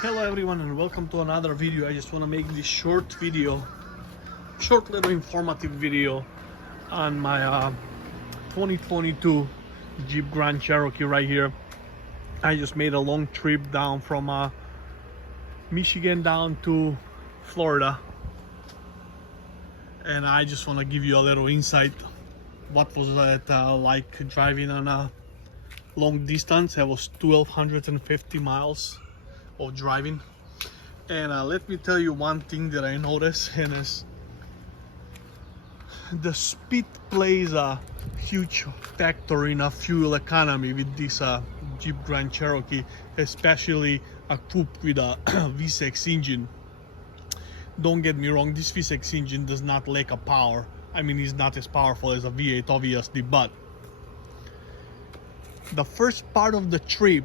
Hello everyone and welcome to another video. I just want to make this short little informative video on my 2022 Jeep Grand Cherokee right here. I just made a long trip down from Michigan down to Florida, and I just want to give you a little insight. What was it like driving on a long distance? It was 1,250 miles of driving, and let me tell you one thing that I noticed, and is the speed plays a huge factor in a fuel economy with this Jeep Grand Cherokee, especially equipped with a V6 engine. Don't get me wrong, this V6 engine does not lack a power. I mean, it's not as powerful as a V8 obviously, but the first part of the trip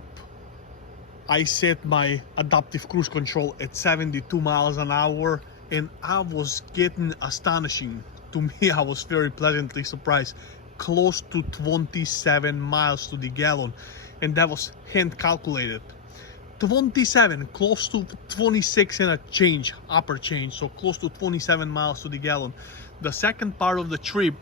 I set my adaptive cruise control at 72 miles an hour, and I was getting astonishing. To me, I was very pleasantly surprised. Close to 27 miles to the gallon, and that was hand calculated. 27, close to 26 and a change, upper change, so close to 27 miles to the gallon. The second part of the trip,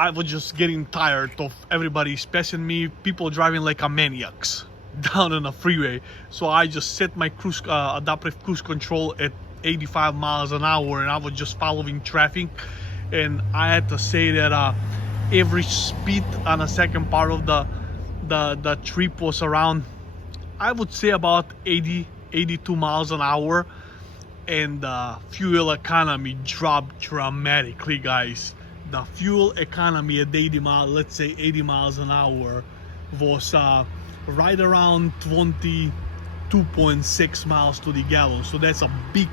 I was just getting tired of everybody, especially me, people driving like a maniacs down on the freeway. So I just set my adaptive cruise control at 85 miles an hour, and I was just following traffic. And I had to say that average speed on the second part of the trip was around, I would say, about 82 miles an hour, and the fuel economy dropped dramatically, guys. The fuel economy at 80 miles, let's say 80 miles an hour, was right around 22.6 miles to the gallon. So that's a big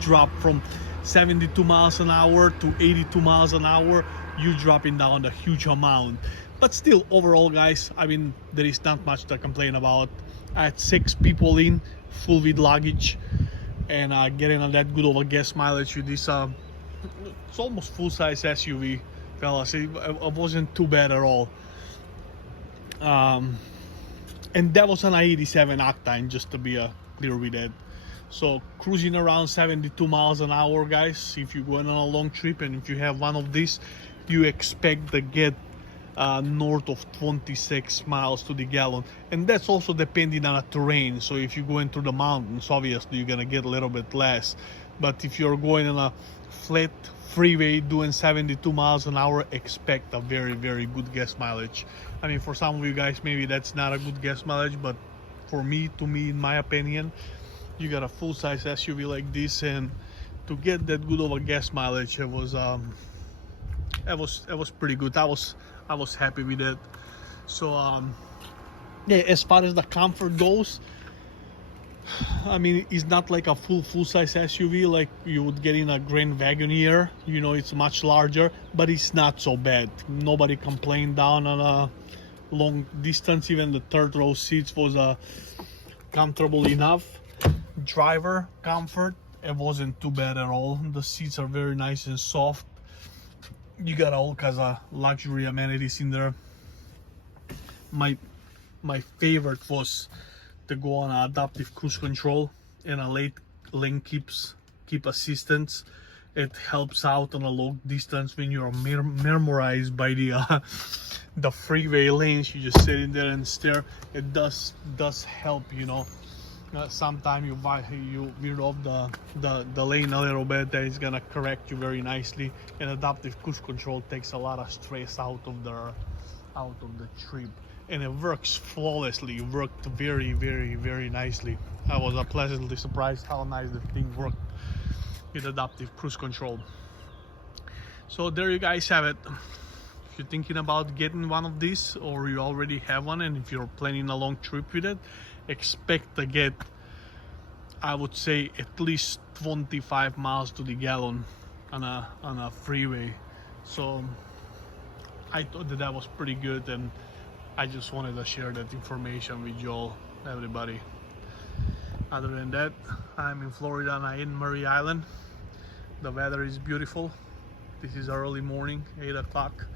drop from 72 miles an hour to 82 miles an hour. You're dropping down a huge amount. But still, overall, guys, I mean, there is not much to complain about. I had 6 people in, full with luggage, and getting on that good of a gas mileage with this it's almost full-size SUV, fellas. It wasn't too bad at all. And that was an 87 octane, just to be clear with that. So cruising around 72 miles an hour, guys, if you're going on a long trip and if you have one of these, you expect to get north of 26 miles to the gallon. And that's also depending on the terrain. So if you're going through the mountains, obviously you're gonna get a little bit less. But if you're going on a flat freeway doing 72 miles an hour, expect a very good gas mileage. I mean, for some of you guys, maybe that's not a good gas mileage, but for me, in my opinion, you got a full-size SUV like this, and to get that good of a gas mileage, it was pretty good. I was happy with it. So yeah, as far as the comfort goes, I mean, it's not like a full-size SUV like you would get in a Grand Wagoneer. You know, it's much larger, but it's not so bad. Nobody complained down on a long distance. Even the third row seats was comfortable enough. Driver comfort, it wasn't too bad at all. The seats are very nice and soft. You got all kinds of luxury amenities in there. My favorite was to go on adaptive cruise control and a lane keep assistance. It helps out on a long distance when you're memorized by the freeway lanes. You just sit in there and stare. It does help, you know. Sometimes you veer off the lane a little bit, that is gonna correct you very nicely. And adaptive cruise control takes a lot of stress out of the trip, and it works flawlessly. It worked very nicely. I was pleasantly surprised how nice the thing worked with adaptive cruise control. So there you guys have it. If you're thinking about getting one of these, or you already have one, and if you're planning a long trip with it, expect to get, I would say, at least 25 miles to the gallon on a freeway. So I thought that was pretty good, and I just wanted to share that information with you all, everybody. Other than that, I'm in Florida and I'm in Murray Island. The weather is beautiful. This is early morning, 8 o'clock.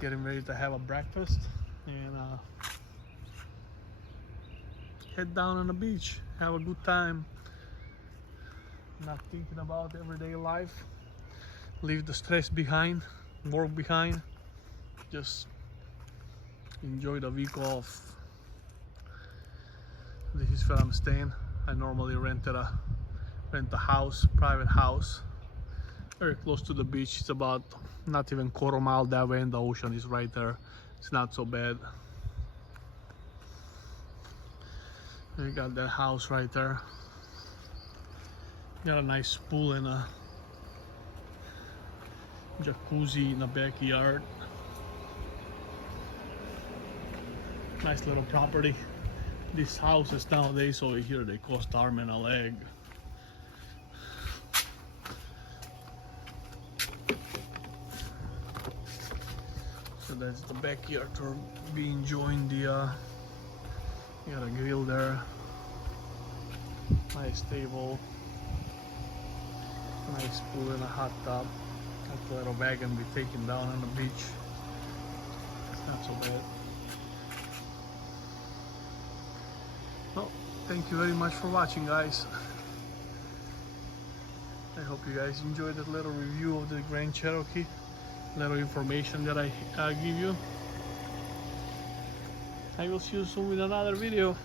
Getting ready to have a breakfast, and head down on the beach, have a good time, not thinking about everyday life, leave the stress behind, work behind, just enjoy the week off. This is where I'm staying. I normally rent a house, private house, very close to the beach. It's about not even quarter mile that way, and the ocean is right there. It's not so bad. We got that house right there. Got a nice pool and a jacuzzi in the backyard. Nice little property. These houses nowadays over here, they cost arm and a leg. So that's the backyard to be enjoying the you got a grill there, nice table, nice pool and a hot tub. Got the little wagon we taking down on the beach. It's not so bad. Well, thank you very much for watching, guys. I hope you guys enjoyed that little review of the Grand Cherokee, little information that I give you. I will see you soon with another video.